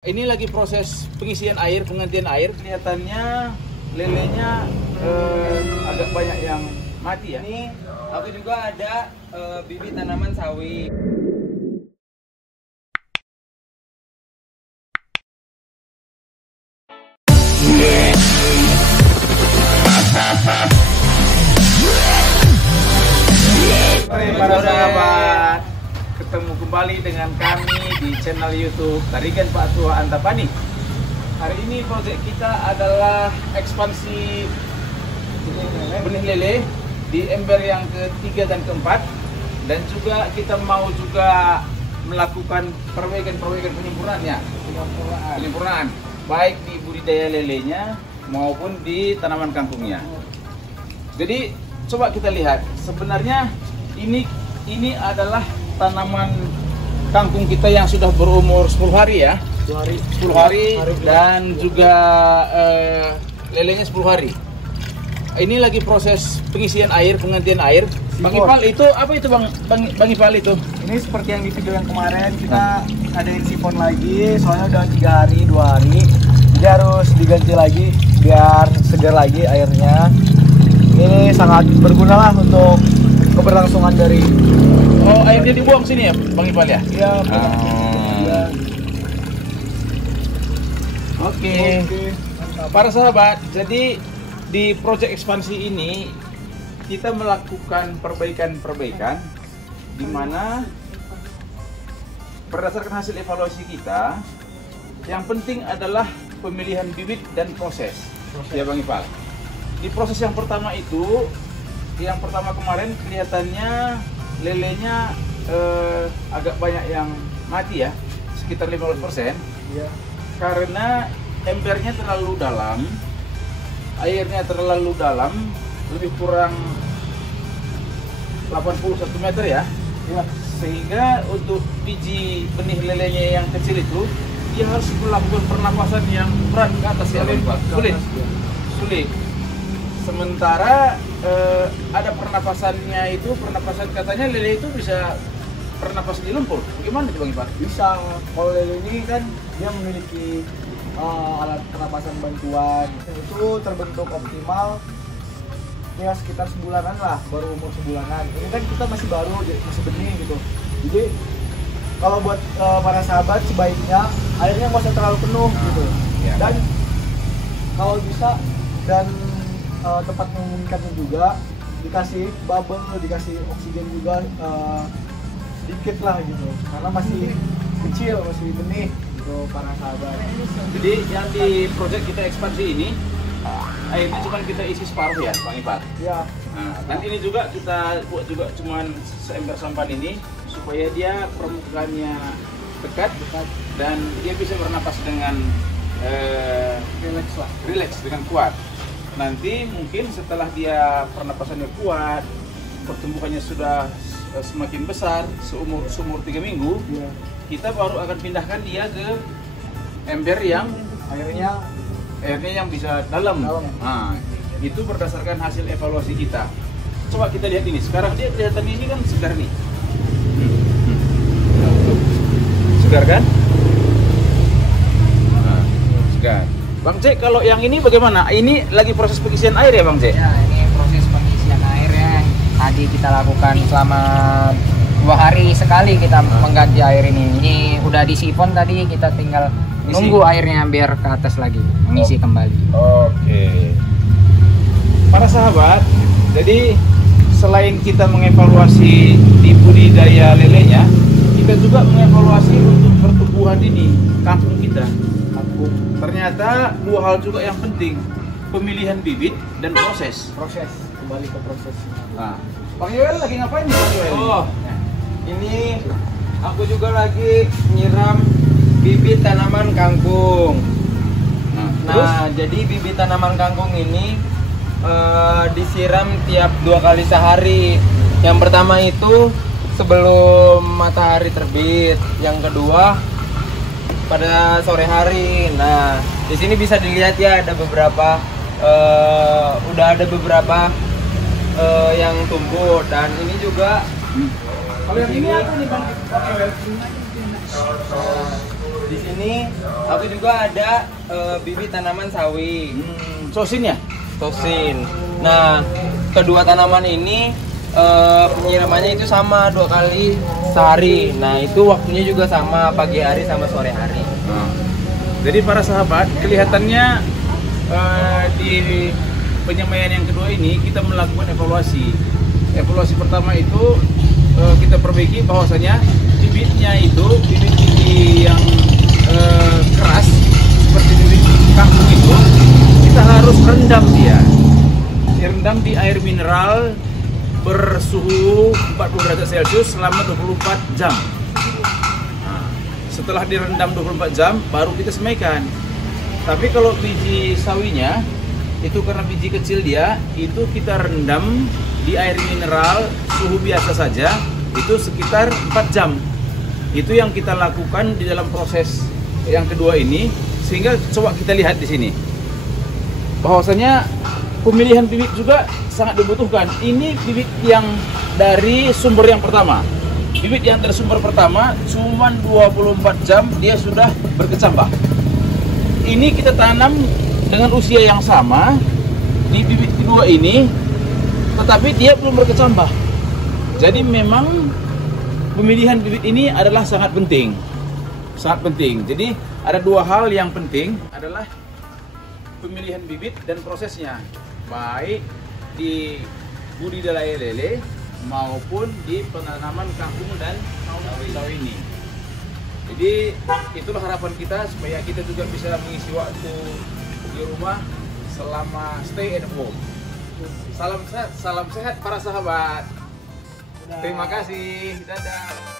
Ini lagi proses pengisian air, penggantian air. Kelihatannya lelenya agak banyak yang mati ya. Ini aku juga ada bibit tanaman sawi. Hai para sahabat, ketemu kembali dengan kami di channel YouTube Tarigan Pak Tua Antapani. Hari ini proyek kita adalah ekspansi benih lele di ember yang ketiga dan keempat, dan juga kita mau juga melakukan perbaikan penyempurnaan baik di budidaya lelenya maupun di tanaman kangkungnya. Jadi coba kita lihat, sebenarnya ini adalah tanaman kangkung kita yang sudah berumur 10 hari ya. 10 hari dan juga lelenya 10 hari. Ini lagi proses pengisian air, penggantian air. Bang Ipal itu apa itu Bang Ipal itu? Ini seperti yang di video yang kemarin, kita adain sifon lagi, soalnya udah 3 hari, 2 hari. Jadi harus diganti lagi biar segar lagi airnya. Ini sangat berguna lah untuk keberlangsungan dari... Oh, airnya dibuang sini ya Bang Ipal ya? Iya. Oke. Para sahabat, jadi di proyek ekspansi ini kita melakukan perbaikan di mana berdasarkan hasil evaluasi kita, yang penting adalah pemilihan bibit dan proses. Ya Bang Ipal. Di proses yang pertama itu, yang pertama kemarin kelihatannya lelenya agak banyak yang mati ya, sekitar 15%. Iya. Karena embernya terlalu dalam, airnya terlalu dalam, lebih kurang 81 meter ya. Iya. Sehingga untuk biji benih lelenya yang kecil itu, dia harus melakukan pernapasan yang berat ke atas ya, sulit. Sementara ada pernapasannya itu, pernapasan katanya lele itu bisa pernapasan di lumpur. Gimana itu Bang Ipal? Bisa. Kalau lele ini kan dia memiliki alat pernapasan bantuan. Itu terbentuk optimal ya sekitar sebulanan lah, baru umur sebulanan. Ini kan kita masih baru, masih benih gitu. Jadi kalau buat para sahabat sebaiknya airnya nggak usah terlalu penuh gitu. Ya. Dan kalau bisa dan tempat menginginkannya juga dikasih bubble, dikasih oksigen juga sedikit lah gitu, karena masih kecil, masih benih gitu para sahabat. Jadi yang di proyek kita ekspansi ini, airnya cuma kita isi separuh ya Bang Ipal. Ya. Nah, dan ini juga kita buat juga cuman seember sampan ini supaya dia permukaannya dekat dan dia bisa bernapas dengan relax dengan kuat. Nanti mungkin setelah dia pernapasannya kuat, pertumbuhannya sudah semakin besar, seumur 3 minggu, Ya. kita baru akan pindahkan dia ke ember yang Airnya yang bisa dalam. Nah, itu berdasarkan hasil evaluasi kita. Coba kita lihat ini. Sekarang dia kelihatan ini kan segar nih. Segar kan? Nah, segar. Bang Cek, kalau yang ini bagaimana? Ini lagi proses pengisian air ya Bang Cek? Ya, ini proses pengisian airnya. Tadi kita lakukan selama 2 hari sekali kita mengganti air ini. Ini udah disifon tadi, kita tinggal nunggu airnya biar ke atas lagi, mengisi kembali. Oke. Para sahabat, jadi selain kita mengevaluasi di budidaya lelenya, kita juga mengevaluasi untuk pertumbuhan ini, kampung kita. Ternyata 2 hal juga yang penting, pemilihan bibit dan proses. kembali ke proses. Nah, Bang Yoel lagi ngapain nih Bang Yoel? Oh, ini aku juga lagi nyiram bibit tanaman kangkung. Nah, jadi bibit tanaman kangkung ini disiram tiap 2 kali sehari. Yang pertama itu sebelum matahari terbit, yang kedua pada sore hari. Nah, di sini bisa dilihat ya ada beberapa udah ada beberapa yang tumbuh, dan ini juga Kalau yang ini apa nih Bang Yoel? Di sini aku juga ada bibit tanaman sawi. Sosin ya? Tosin. Nah, kedua tanaman ini penyiramannya itu sama 2 kali sehari. Nah, itu waktunya juga sama, pagi hari sama sore hari. Jadi para sahabat, kelihatannya di penyemaian yang kedua ini kita melakukan evaluasi. Evaluasi pertama itu kita perbaiki bahwasanya bibitnya itu bibit yang keras seperti bibit kangkung itu kita harus rendam dia. Direndam di air mineral bersuhu 40 derajat Celcius selama 24 jam. Nah, setelah direndam 24 jam baru kita semaikan. Tapi kalau biji sawinya itu karena biji kecil dia, itu kita rendam di air mineral suhu biasa saja itu sekitar 4 jam. Itu yang kita lakukan di dalam proses yang kedua ini, sehingga coba kita lihat di sini bahwasanya pemilihan bibit juga sangat dibutuhkan. Ini bibit yang dari sumber yang pertama. Bibit yang dari sumber pertama cuman 24 jam dia sudah berkecambah. Ini kita tanam dengan usia yang sama di bibit kedua ini, tetapi dia belum berkecambah. Jadi memang pemilihan bibit ini adalah sangat penting. Sangat penting. Jadi ada 2 hal yang penting adalah pemilihan bibit dan prosesnya, baik di budidaya lele maupun di penanaman kangkung dan sawi ini. Jadi itulah harapan kita supaya kita juga bisa mengisi waktu di rumah selama stay at home. Salam sehat para sahabat. Terima kasih. Dadah.